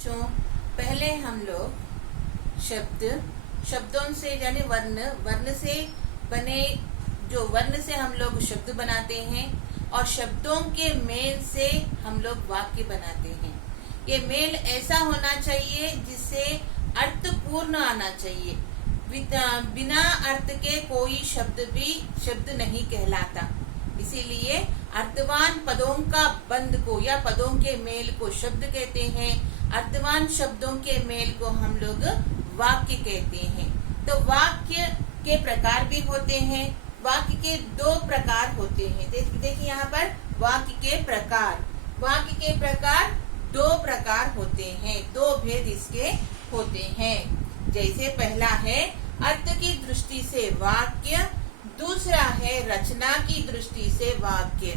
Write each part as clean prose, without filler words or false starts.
बच्चों, पहले हम लोग शब्दों से यानी वर्ण से बने, जो वर्ण से हम लोग शब्द बनाते हैं और शब्दों के मेल से हम लोग वाक्य बनाते हैं। ये मेल ऐसा होना चाहिए जिससे अर्थपूर्ण आना चाहिए। बिना अर्थ के कोई शब्द भी शब्द नहीं कहलाता। इसीलिए अर्थवान पदों का बंध को या पदों के मेल को शब्द कहते हैं। अर्थवान शब्दों के मेल को हम लोग वाक्य कहते हैं। तो वाक्य के प्रकार भी होते हैं। वाक्य के दो प्रकार होते हैं। देखिए यहाँ पर वाक्य के प्रकार दो प्रकार होते हैं। दो भेद इसके होते हैं। जैसे पहला है अर्थ की दृष्टि से वाक्य, दूसरा है रचना की दृष्टि से वाक्य।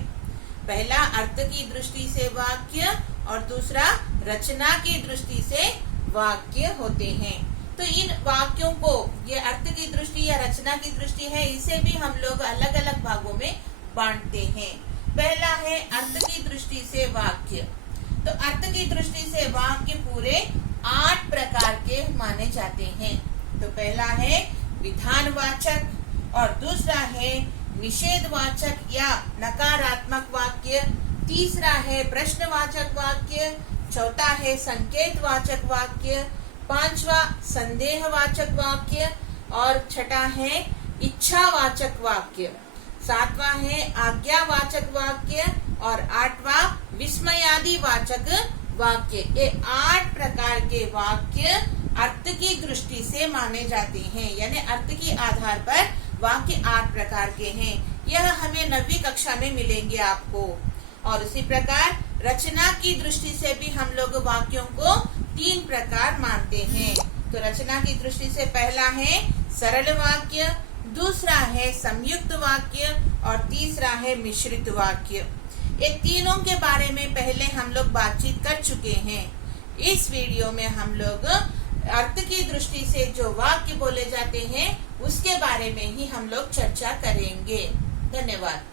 पहला अर्थ की दृष्टि से वाक्य और दूसरा रचना की दृष्टि से वाक्य होते हैं। तो इन वाक्यों को, ये अर्थ की दृष्टि या रचना की दृष्टि है, इसे भी हम लोग अलग अलग भागों में बांटते हैं। पहला है अर्थ की दृष्टि से वाक्य। तो अर्थ की दृष्टि से वाक्य पूरे 8 प्रकार के माने जाते हैं। तो पहला है विधानवाचक और दूसरा है निषेधवाचक या नकारात्मक वाक्य, तीसरा है प्रश्नवाचक वाक्य, चौथा है संकेतवाचक वाक्य, पांचवा संदेहवाचक वाक्य और छठा है इच्छावाचक वाक्य, सातवां है आज्ञावाचक वाक्य और आठवां विस्मयादिवाचक वाक्य। ये 8 प्रकार के वाक्य अर्थ की दृष्टि से माने जाते हैं। यानी अर्थ के आधार पर वाक्य 8 प्रकार के हैं। यह हमें 9वीं कक्षा में मिलेंगे आपको। और उसी प्रकार रचना की दृष्टि से भी हम लोग वाक्यों को 3 प्रकार मानते हैं। तो रचना की दृष्टि से पहला है सरल वाक्य, दूसरा है संयुक्त वाक्य और तीसरा है मिश्रित वाक्य। ये तीनों के बारे में पहले हम लोग बातचीत कर चुके हैं। इस वीडियो में हम लोग अर्थ की दृष्टि से जो वाक्य बोले जाते हैं उसके बारे में ही हम लोग चर्चा करेंगे। धन्यवाद।